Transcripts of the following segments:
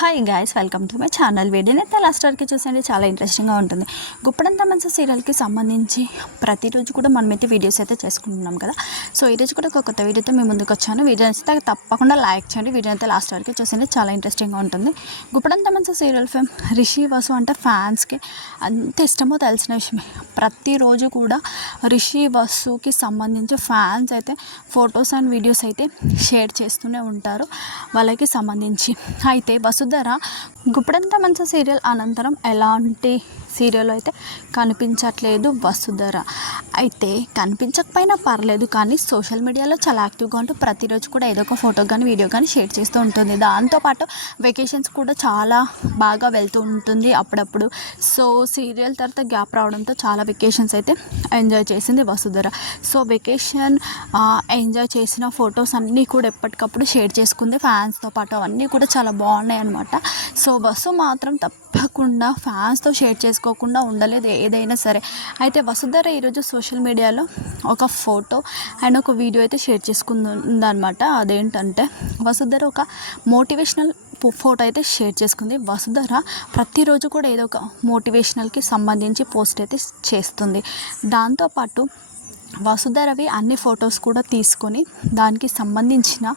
Hi guys, welcome to my channel. వీడియోని అయితే last వరకు చూసండి, చాలా ఇంట్రెస్టింగ్గా ఉంటుంది. గుప్పడంత మంచి సీరియల్కి సంబంధించి ప్రతిరోజు కూడా మనమైతే వీడియోస్ అయితే చేసుకుంటున్నాం కదా. సో ఈరోజు కూడా ఒక కొత్త వీడియోతో మేము ముందుకు వచ్చాను. వీడియో అయితే తప్పకుండా లైక్ చేయండి. వీడియో అయితే లాస్ట్ వరకు చూసండి, చాలా ఇంట్రెస్టింగ్గా ఉంటుంది. గుప్పడంత మంచి సీరియల్ ఫేమ్ రిషి వసు అంటే ఫ్యాన్స్కి అంత ఇష్టమో తెలిసిన విషయమే. ప్రతిరోజు కూడా రిషి వసుకి సంబంధించి ఫ్యాన్స్ అయితే ఫొటోస్ అండ్ వీడియోస్ అయితే షేర్ చేస్తూనే ఉంటారు వాళ్ళకి సంబంధించి. అయితే వసుధర గుప్పడంత మంచి సీరియల్ అనంతరం ఎలాంటి సీరియల్ అయితే కనిపించట్లేదు వసుధర. అయితే కనిపించకపోయినా పర్లేదు, కానీ సోషల్ మీడియాలో చాలా యాక్టివ్గా ఉంటూ ప్రతిరోజు కూడా ఏదో ఒక ఫోటో కానీ వీడియో కానీ షేర్ చేస్తూ ఉంటుంది. దాంతోపాటు వెకేషన్స్ కూడా చాలా బాగా వెళ్తూ ఉంటుంది అప్పుడప్పుడు. సో సీరియల్ తర్వాత గ్యాప్ రావడంతో చాలా వెకేషన్స్ అయితే ఎంజాయ్ చేసింది వసుధర. సో వెకేషన్ ఎంజాయ్ చేసిన ఫొటోస్ అన్నీ కూడా ఎప్పటికప్పుడు షేర్ చేసుకుంది ఫ్యాన్స్తో పాటు. అవన్నీ కూడా చాలా బాగున్నాయి అనమాట. సో వసు మాత్రం తప్పకుండా ఫ్యాన్స్తో షేర్ చేసుకోకుండా ఉండలేదు ఏదైనా సరే. అయితే వసుధర ఈరోజు సోషల్ మీడియాలో ఒక ఫోటో అండ్ ఒక వీడియో అయితే షేర్ చేసుకుందనమాట. అదేంటంటే వసుధర ఒక మోటివేషనల్ ఫోటో అయితే షేర్ చేసుకుంది. వసుధర ప్రతిరోజు కూడా ఏదో ఒక మోటివేషనల్కి సంబంధించి పోస్ట్ అయితే చేస్తుంది. దాంతోపాటు వసుధరవి అన్ని ఫొటోస్ కూడా తీసుకొని దానికి సంబంధించిన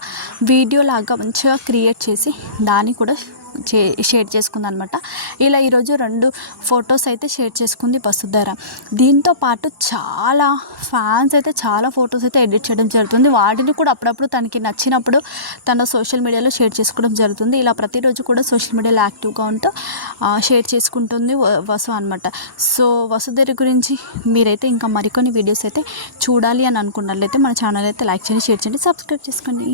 వీడియో లాగా మంచిగా క్రియేట్ చేసి దాన్ని కూడా షేర్ చేసుకుంది అనమాట. ఇలా ఈరోజు 2 ఫొటోస్ అయితే షేర్ చేసుకుంది వసుధర. దీంతో పాటు చాలా ఫ్యాన్స్ అయితే చాలా ఫొటోస్ అయితే ఎడిట్ చేయడం జరుగుతుంది. వాటిని కూడా అప్పుడప్పుడు తనకి నచ్చినప్పుడు తన సోషల్ మీడియాలో షేర్ చేసుకోవడం జరుగుతుంది. ఇలా ప్రతిరోజు కూడా సోషల్ మీడియాలో యాక్టివ్గా ఉంటూ షేర్ చేసుకుంటుంది వసు అనమాట. సో వసుధర గురించి మీరైతే ఇంకా మరికొన్ని వీడియోస్ అయితే చూడాలి అని అనుకున్నట్లయితే మన ఛానల్ అయితే లైక్ చేయండి, షేర్ చేయండి, సబ్స్క్రైబ్ చేసుకోండి.